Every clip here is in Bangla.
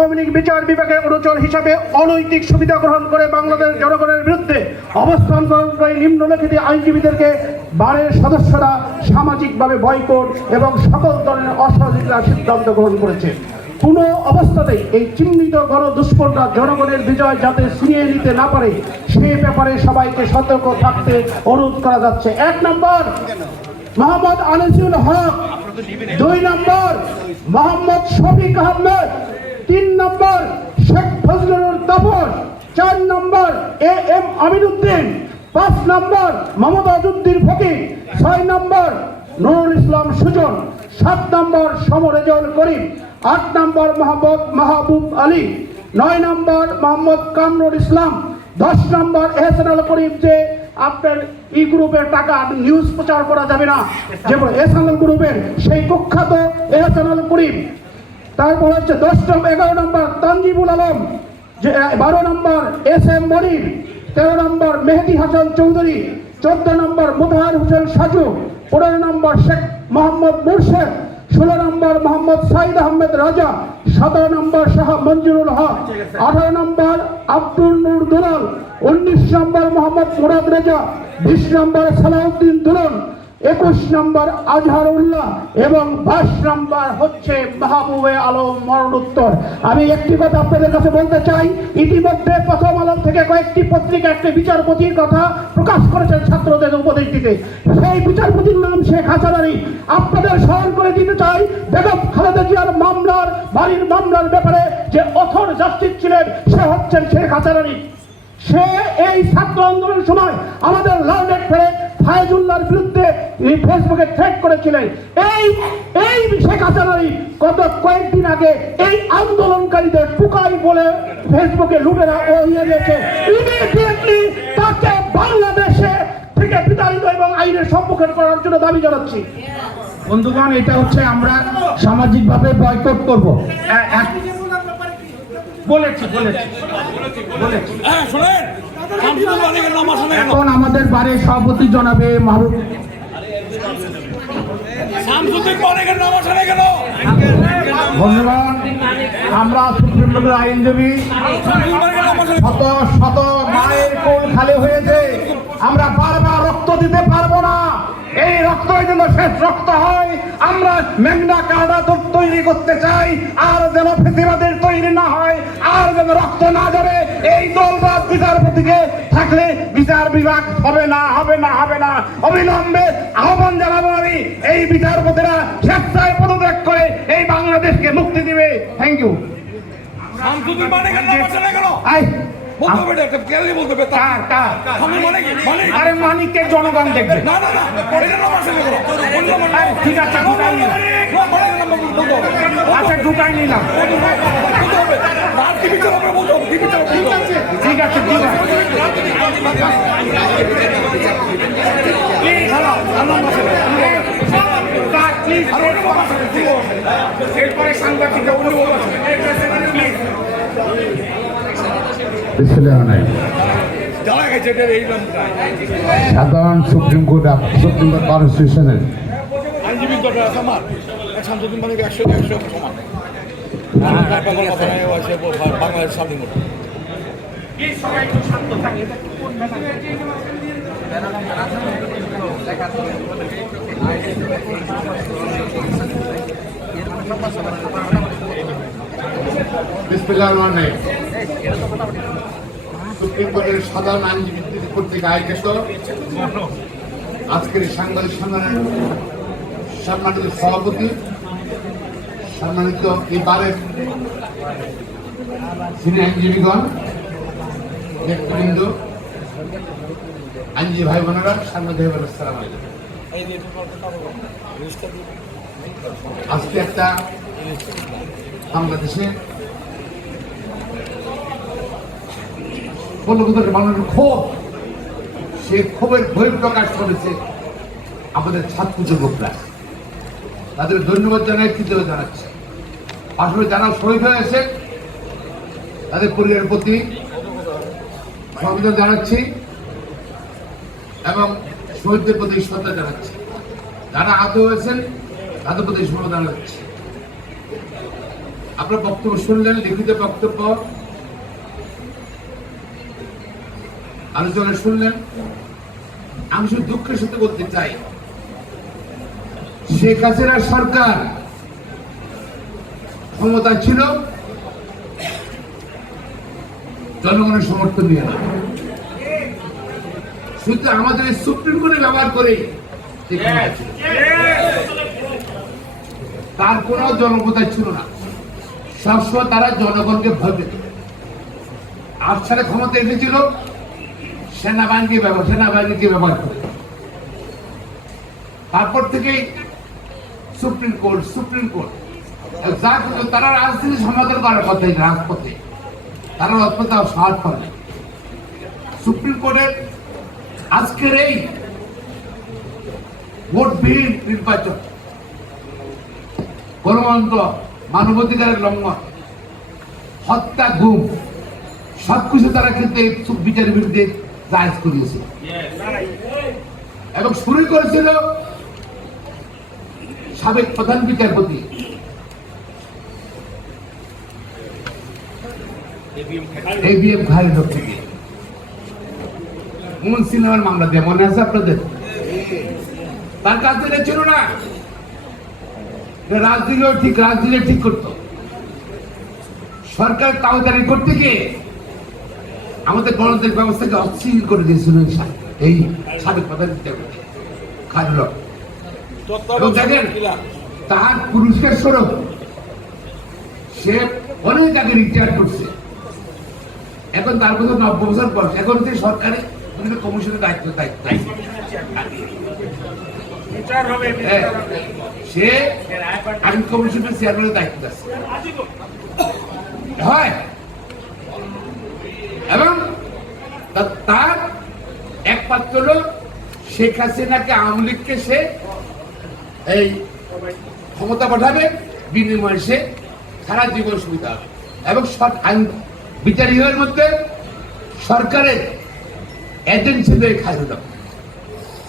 আওয়ামী লীগ বিচার বিভাগের অনুচর হিসাবে অনৈতিক সুবিধা গ্রহণ করে বাংলাদেশ জনগণের বিরুদ্ধে অবস্থান গ্রহণকারী নিম্নলিখিত আইনজীবীদেরকে বারের সদস্যরা সামাজিকভাবে বয়কট এবং সকল ধরনের অসহযোগিতার সিদ্ধান্ত গ্রহণ করেছে। কোনো অবস্থাতেই এই চিহ্নিত গণদুষ্কর্মরা জনগণের বিজয় যাতে ছিনিয়ে নিতে না পারে সে ব্যাপারে সবাইকে সতর্ক থাকতে অনুরোধ করা যাচ্ছে। 1 নম্বর মোহাম্মদ আনিসুল হক, 2 নম্বর মোহাম্মদ শফিক আহমেদ, 3 নম্বর শেখ ফজলুর তাপস, 4 নম্বর AM আমিনুদ্দিন, 5 নম্বর মোহাম্মদ আজউদ্দিন ফকির, 6 নম্বর নুরুল ইসলাম সুজন, 7 নম্বর সমরেজল করিম, 8 নম্বর মোহাম্মদ মাহবুব আলী, 9 নম্বর মোহাম্মদ কামরুল ইসলাম, 10 নম্বর এহসান আল করিম। যে আপনার ই গ্রুপের টাকা নিউজ প্রচার করা যাবে না, যে এহসান আল গ্রুপের সেই কুখ্যাত এহসান আল করিম। তারপর হচ্ছে 11 নম্বর তানজিবুল আলম, 12 নম্বর SM মনির, 13 নম্বর মেহেদি হাসান চৌধুরী, 14 নম্বর মুতাহার হোসেন সাজু, 15 নম্বর শেখ মোহাম্মদ মুর্শেদ, 16 নম্বর মোহাম্মদ সাইদ আহমেদ রাজা, 17 নম্বর শাহ মঞ্জুরুল হক, 18 নম্বর আব্দুল নূর দুলাল, 19 নম্বর মোহাম্মদ মুরাদ রেজা, 20 নম্বর সালাউদ্দিন দুলন, 21 নম্বর আজহারুল্লাহ এবং 22 নম্বর হচ্ছে মাহবুবে আলম মরণোত্তর। আমি একটি কথা আপনাদের কাছে বলতে চাই, ইতিমধ্যে প্রথম আলো থেকে কয়েকটি পত্রিকা একটি বিচারপতির কথা প্রকাশ করেছেন ছাত্রদের উপদেশ দিতে। সেই বিচারপতির নাম শেখ হাসান আলী। আপনাদের স্মরণ করে দিতে চাই, বেগম খালেদা জিয়ার মামলার বাড়ির মামলার ব্যাপারে যে অথর জাস্টিস ছিলেন সে হচ্ছেন শেখ হাসান আলী। সে এই ছাত্র আন্দোলনের সময় আমাদের লাউডেট ফেলে ফায়জুল্লাহর বিরুদ্ধে ফেসবুকে থ্রেট করেছিলেন। এই শেখ হাসান আলী গত কয়েকদিন আগে এই আন্দোলনকারীদের টুকাই বলে ফেসবুকে লুটেরা ইয়ে দিয়েছে। ইমিডিয়েটলি তাকে বাংলাদেশে থেকে বিতাড়িত এবং আইনের সম্মুখীন করার জন্য দাবি জানাচ্ছি। বন্ধুগণ, এটা হচ্ছে আমরা সামাজিকভাবে বয়কট করব। এখন আমাদের বারে সভাপতি জনাবে মাহবুব বন্ধুগণ, আমরা সুপ্রিম কোর্টের আইনজীবী, শত শত মায়ের কোল খালি হয়েছে, আমরা বারবার রক্ত দিতে পারবো না। এই রক্ত যেন শেষ রক্ত হয়। আমরা ম্যাগনা কার্টা তৈরি করতে চাই, আর যেন ফেসিবাদের তৈরি না হয়, আর যেন রক্ত না ঝরে। এই দলবাদ বিচারপতিকে থাকলে বিচার বিভাগ হবে না, হবে না, হবে না। অবিলম্বে আহ্বান জানাবো আমি, এই বিচারপতিরা স্বেচ্ছায় পদত্যাগ করে এই বাংলাদেশকে মুক্তি দিবে। Thank you. আরে মানিককে জনগণ দেখবে। ঠিক আছে, আচ্ছা ঢুকাই নিলাম। ঠিক আছে, এরপরে সাংবাদিক সাধারণ সুপ্রিম কোর্ট বার স্টেশনের বাংলাদেশ স্বাধীন সুপ্রিম কোর্টের সাধারণ আইনজীবী কর্তৃক আয়োজিত আজকের সাংবাদিক সম্মেলনের সম্মানিত সভাপতি, সম্মানিত এবারের সিনিয়র আইনজীবীগণ, নেতৃবৃন্দ, আইনজীবী ভাই বোনেরা, সাংবাদিক ভাই বোনেরা, আসসালামু আলাইকুম। আজকে একটা বাংলাদেশে মানুষের ক্ষোভ, সে ক্ষোভের বহিঃপ্রকাশ করেছে আমাদের ছাত্র যুবকরা। তাদের ধন্যবাদ জানাই, কৃতজ্ঞতা জানাচ্ছে। আসলে যারা শহীদ হয়েছে তাদের পরিবারের প্রতি সমবেদনা জানাচ্ছি এবং শহীদদের প্রতি শ্রদ্ধা জানাচ্ছি। যারা আহত হয়েছেন তাদের প্রতি সমবেদনা জানাচ্ছি। আপনার বক্তব্য শুনলেন, লিখিত বক্তব্য আলোচনা শুনলেন। আমি শুধু দুঃখের সাথে বলতে চাই, শেখ হাসিনা সরকার ক্ষমতা ছিল জনগণের সমর্থন নিয়ে না, শুধু আমাদের এই সুপ্রিম কোর্টে ব্যবহার করে এই ক্ষমতা ছিল। তার কোনো জনপ্রদায় ছিল না, সবসময় তারা জনগণকে ভয় পেত। 8 সালে ক্ষমতা এসেছিল সেনাবাহিনীকে ব্যবহার করে। তারপর থেকেই সুপ্রিম কোর্ট যা কিছু তারা রাজনীতি সমাধান করার পথে, রাজপথে তারা রাজপথে সাহায্য করে। সুপ্রিম কোর্টের আজকের এই ভোটবিহীন নির্বাচন, গণতন্ত্র, মানবাধিকারের লঙ্ঘন, হত্যা, গুম সবকিছু তারা কিন্তু এই বিচারের বিরুদ্ধে জায়েজ করিয়েছে এবং শুরু করেছিল সাবেক প্রধান বিচারপতি ABM খালেদ থেকে মুন সিনেমার মামলা দিয়ে, মনে আছে আপনাদের? তার কাছ থেকে ছিল না, রাজনীতি ঠিক করত। সরকার তাড়াতাড়ি করতে গিয়ে আমাদের গণতান্ত্রিক ব্যবস্থাকে অস্থির করে দিয়েছিল এই সাবেক প্রধান বিচারপতি খালেদ। দেখেন তার পুরস্কার স্বরূপ সে অনেক আগে রিটায়ার করছে, এখন তার বছর 90 বছর বয়স, এখন যে সরকারি কমিশনের দায়িত্ব সে আইন কমিশনের চেয়ারম্যানের দায়িত্ব আছে, হয় এবং তার একমাত্র লোক শেখ হাসিনাকে, আওয়ামী লীগকে সে এই ক্ষমতা পাঠাবে, বিনিময়ে সে সারা জীবন সুবিধা হবে এবং আইন বিচারীদের মধ্যে সরকারের এজেন্ট ছিল Khaled.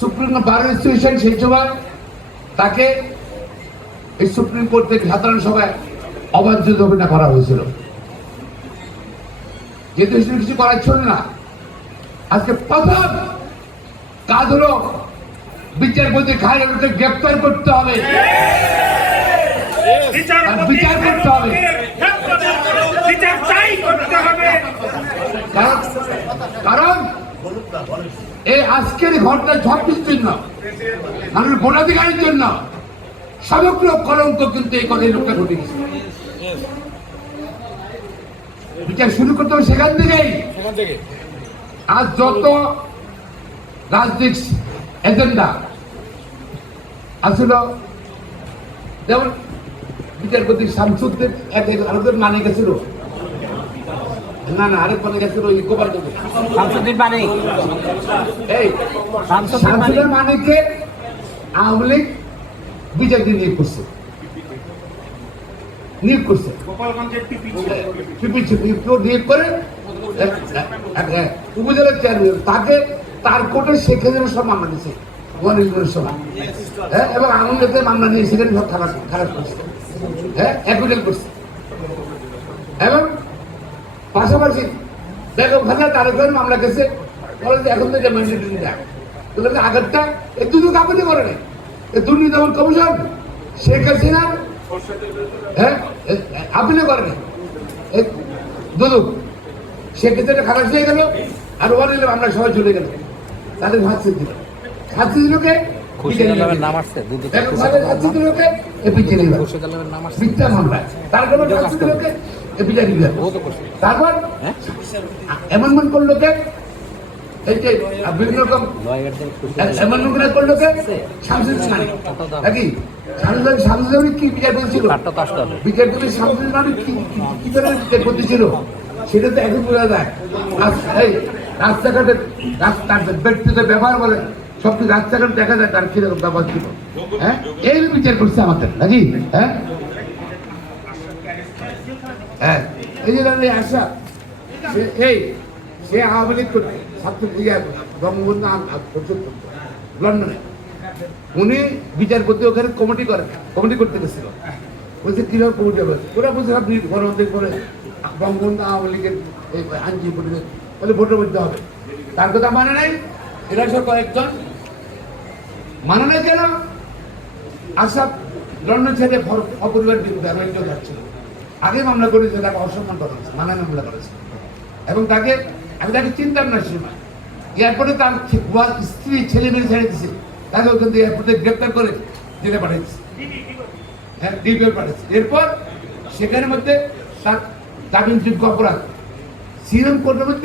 Supreme court bar institution সেই সময় তাকে এই সুপ্রিম কোর্ট থেকে সাধারণ সভায় অবাঞ্ছিত ঘোষণা করা হয়েছিল, যেহেতু কিছু করার ছিল না। আজকে প্রথম কাজ হলো বিচারপতি খালেদকে গ্রেপ্তার করতে হবে, বিচার করতে হবে, কারণ এই আজকের ঘটনা সবকিছুর জন্য, মানুষের ভোটাধিকারের জন্য সমগ্র কলঙ্ক কিন্তু এই কথাই লোকটা ঘটে গেছে। বিচার শুরু করতে হবে সেখান থেকেই। আজ যত রাজনৈতিক এজেন্ডা আসলে, যেমন বিচারপতি শামসুদ্দিন আরেকজন মানে গেছিল, না আরেক মানে গেছিল ইকোবার শামসুদ্দিন মানিক, এই শামসুদ্দিন মানিককে আওয়ামী লীগ বিচারপতি নিয়োগ করছে নিয়োগ করে উপজেলার চেয়ারম্যান, তাকে তার কোর্টে শেখ হাসিনা সব মামলা দিয়েছে সময়, হ্যাঁ, এবং আওয়ামী লীগের মামলা নিয়ে সেখানে সব খারাপ করছে, হ্যাঁ, অ্যাকুইডেল করছে। এবং পাশাপাশি বেগম খালেদা তারেকের মামলা গেছে, বলে যে এখন থেকে ম্যান্ডেটরি দেয়, আগেরটা এই দুদক আপনি করে নেই, এই দুর্নীতি দমন কমিশন শেখ হাসিনা, হ্যাঁ, আপনি করে নেই, এই দুদক শেখ হাসিনা খারাপ হয়ে গেল, আর ওয়ান এলে আমরা সবাই চলে গেল, তাদের ফাঁসি দিল, ফাঁসি দিল কে? তারপর এমনমেন্ট করলো কে? এই যে বিভিন্ন রকম এমনমেন্ট করলো কে? শামসুদ্দিন মানিক, নাকি শামসুদ্দিন কি বিচার করেছিল? বিচারপতি শামসুদ্দিন মানিক কি করে বিচার করতেছিল সেটা তো এখন বোঝা যায়। রাস্তাঘাটের ব্যক্তিগত ব্যবহার বলে সবকিছু রাস্তাঘাট দেখা যায় তার কিরকম ব্যবহার ছিল, হ্যাঁ, এই বিচার করছে আমাদের, নাকি? হ্যাঁ, হ্যাঁ, এই যে আশা সে আওয়ামী লীগ ছাত্র বঙ্গবন্ধু লন্ডনে, উনি বিচারপতি ওখানে কমিটি করতে গেছিল, বলছে কিভাবে কমিটি হবে, ওরা বলছে আপনি গণতান্ত্রিক করে বঙ্গবন্ধু আওয়ামী লীগের এই আইনজীবী পরিষদ বলে ভোটের মধ্যে হবে, তার কথা মানে নাই। এরা সব কয়েকজন মানে নাই কেন? আসাদ লন্ডন ছেড়ে অপরিবার বিরুদ্ধে আমেরিকা যাচ্ছিল, আগে মামলা করেছে, তাকে অসম্মান করা হয়েছে, মানা মামলা করেছে, এবং তাকে আমি তাকে চিন্তাম না সময় এয়ারপোর্টে তার স্ত্রী ছেলে মেয়ে ছেড়ে দিছে, তাকে ওখান থেকে এয়ারপোর্টে গ্রেপ্তার করে জেলে পাঠিয়েছে, হ্যাঁ ডিপিও পাঠিয়েছে। এরপর সেখানের মধ্যে তার জামিনযোগ্য অপরাধ সিএম কোর্টের মধ্যে